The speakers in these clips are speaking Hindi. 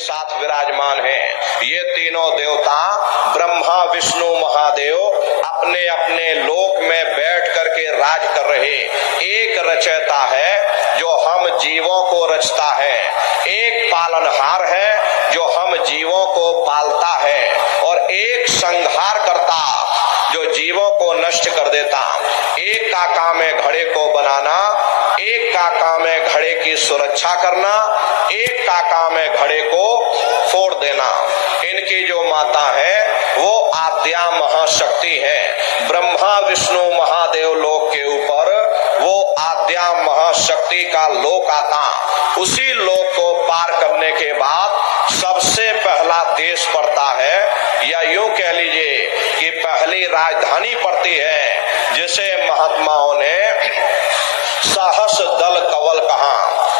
साथ विराजमान हैं। ये तीनों देवता ब्रह्मा विष्णु महादेव अपने अपने लोक में बैठ करके राज कर रहे। एक रचयिता है जो हम जीवों को रचता है, एक पालनहार है जो हम जीवों को पालता है, और एक संहार करता जो जीवों को नष्ट कर देता। एक का काम है घड़े को बनाना, एक का काम है घड़े की सुरक्षा करना, एक का काम है घड़े को फोड़ देना। इनकी जो माता है वो आद्या महाशक्ति है। ब्रह्मा विष्णु महादेव लोक के ऊपर वो आद्या महाशक्ति का लोक आता। उसी लोक को पार करने के बाद सबसे पहला देश पड़ता है, या यूं कह लीजिए कि पहली राजधानी पड़ती है, जिसे महात्माओं ने सहस दल कवल कहा।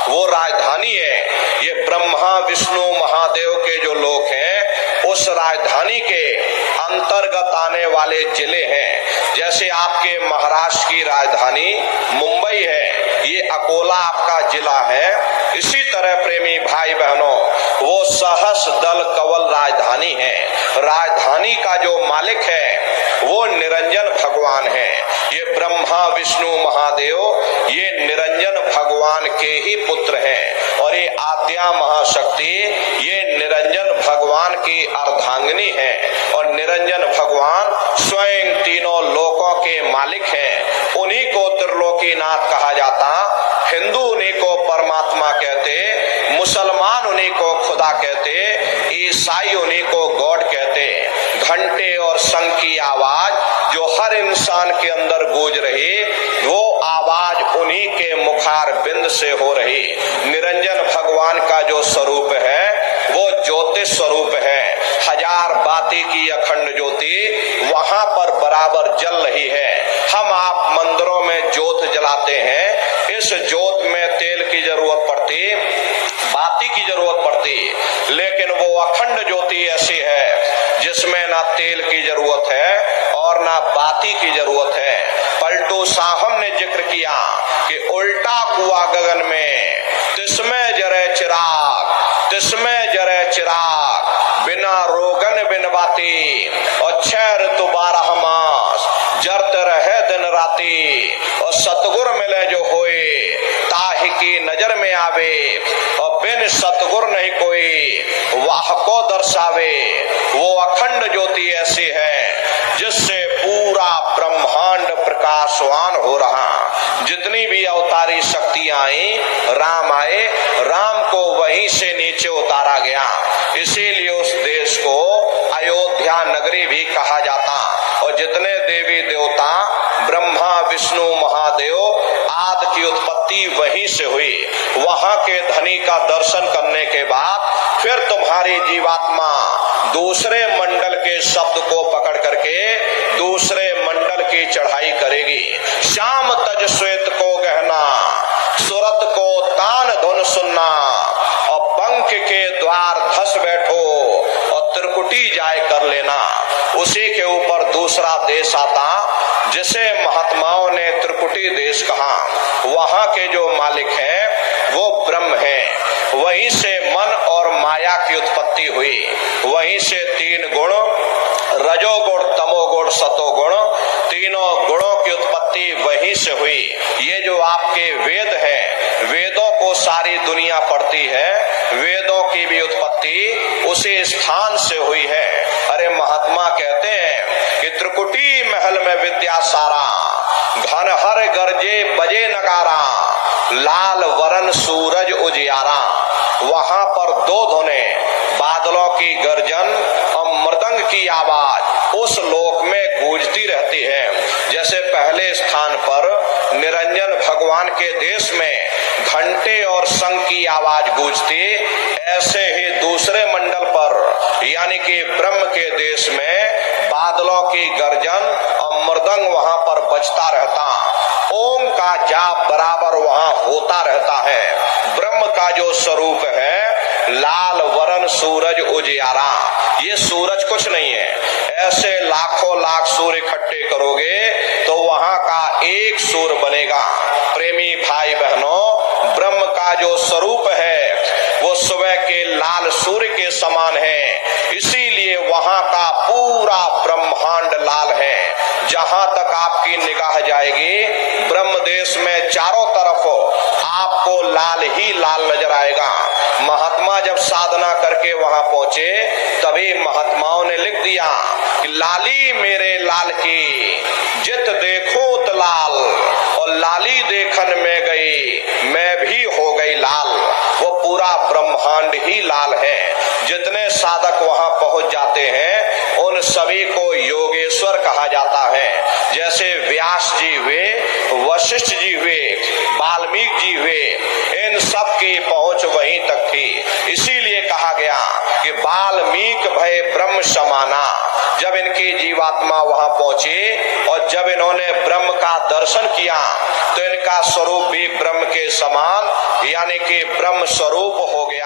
वो राजधानी है। ये ब्रह्मा विष्णु महादेव के जो लोक हैं, उस राजधानी के अंतर्गत आने वाले जिले हैं। जैसे आपके महाराष्ट्र की राजधानी मुंबई है, ये अकोला आपका जिला है। इसी तरह प्रेमी भाई बहनों, वो सहस दल कवल राजधानी है। राजधानी का जो मालिक है वो निरंजन भगवान है। ये ब्रह्मा विष्णु महादेव ये निरंजन भगवान के ही पुत्र हैं, और ये आद्या महाशक्ति ये निरंजन भगवान की अर्धांगिनी है। और निरंजन भगवान स्वयं तीनों लोकों के मालिक हैं। उन्हीं को त्रिलोकीनाथ कहा जाता। हिंदू उन्हीं को परमात्मा कहते, मुसलमान उन्हीं को खुदा कहते, ईसाई उन्हीं को गॉड कहते। घंटे और शंख की आवाज जो हर इंसान के अंदर गूंज रही, वो आवाज उन्हीं के मुखार बिंद से हो रही। निरंजन भगवान का जो स्वरूप है वो ज्योति स्वरूप है। हजार बाती की अखंड ज्योति वहां पर बराबर जल रही है। हम आप मंदिरों में ज्योत जलाते हैं, इस ज्योत में तेल की जरूरत पड़ती, बाती की जरूरत पड़ती, लेकिन वो अखंड ज्योति ऐसी है जिसमें ना तेल की जरूरत है और ना बाती की जरूरत है। पलटू साहब ने जिक्र किया कि उल्टा कुआ गगन में, तिसमें जरे चिराग, तिसमें जरे चिराग, बिना रोगन बिन बाती, और 6 ऋतु 12 मास जरत रहे दिन राती, और सतगुर मिले जो होए ताहि की नजर में आवे, और बिन सतगुर नहीं कोई वाह को दर्शावे। वो अखंड ज्योति ऐसी है जिससे पूरा ब्रह्मांड प्रकाशवान हो रहा। जितनी भी अवतारी शक्तियां आई, राम आए, राम को वहीं से नीचे उतारा गया। इसीलिए उस देश को अयोध्या नगरी भी कहा जाता। और जितने देवी देवता ब्रह्मा विष्णु महादेव आदि की उत्पत्ति वहीं से हुई। वहां के धनी का दर्शन करने के बाद फिर तुम्हारी जीवात्मा दूसरे मंडल के शब्द को पकड़ करके दूसरे मंडल की चढ़ाई करेगी। श्याम तज श्वेत को गहना, सुरत को तान धुन सुनना, और पंख के द्वार धस बैठो, और त्रिकुटी जाय कर लेना। उसी के ऊपर दूसरा देश आता जिसे महात्माओं ने त्रिकुटी देश कहा। वहां के जो मालिक हैं वो ब्रह्म हैं। वहीं से मन और माया की उत्पत्ति हुई। वहीं से 3 गुण, रजोगुण तमोगुण सतोगुण, तीनों गुणों की उत्पत्ति वहीं से हुई। ये जो आपके वेद हैं, वेदों को सारी दुनिया पढ़ती है, वेदों की भी उत्पत्ति उसी स्थान से हुई है। अरे महात्मा कहते हैं कि त्रिकुटी महल में विद्या सारा, घन हर गरजे बजे नगारा, लाल वरन सूरज उजियारा। वहां पर 2 धुने, बादलों की गर्जन और मृदंग की आवाज उस लोक में गूंजती रहती है। जैसे पहले स्थान पर निरंजन भगवान के देश में घंटे और शंख की आवाज गूंजती, ऐसे ही दूसरे मंडल पर यानी कि ब्रह्म के देश में बादलों की गर्जन और मृदंग वहां पर बजता रहता। ओम का जाप बराबर वहां होता रहता है। ब्रह्म का जो स्वरूप है लाल वरन सूरज उजियारा, ये सूरज कुछ नहीं है। ऐसे लाखों लाख सूर्य इकट्ठे करोगे तो वहां का एक सूर्य बनेगा। प्रेमी भाई बहनों, ब्रह्म का जो स्वरूप है वो सुबह के लाल सूर्य लाली मेरे लाल की जित देखो त लाल, और लाली देखन में गई मैं भी हो गई लाल। वो पूरा ब्रह्मांड ही लाल है। जितने साधक वहां पहुंच जाते हैं उन सभी को योगेश्वर कहा जाता है। जैसे व्यास जी हुए, वशिष्ठ जी हुए, वाल्मीकि जी हुए, इन सब की पहुंच वहीं तक थी। इसीलिए कहा गया कि वाल्मीकि भय ब्रह्म समाना। जब इनकी जीवात्मा वहां पहुंची और जब इन्होंने ब्रह्म का दर्शन किया तो इनका स्वरूप भी ब्रह्म के समान यानी कि ब्रह्म स्वरूप हो गया।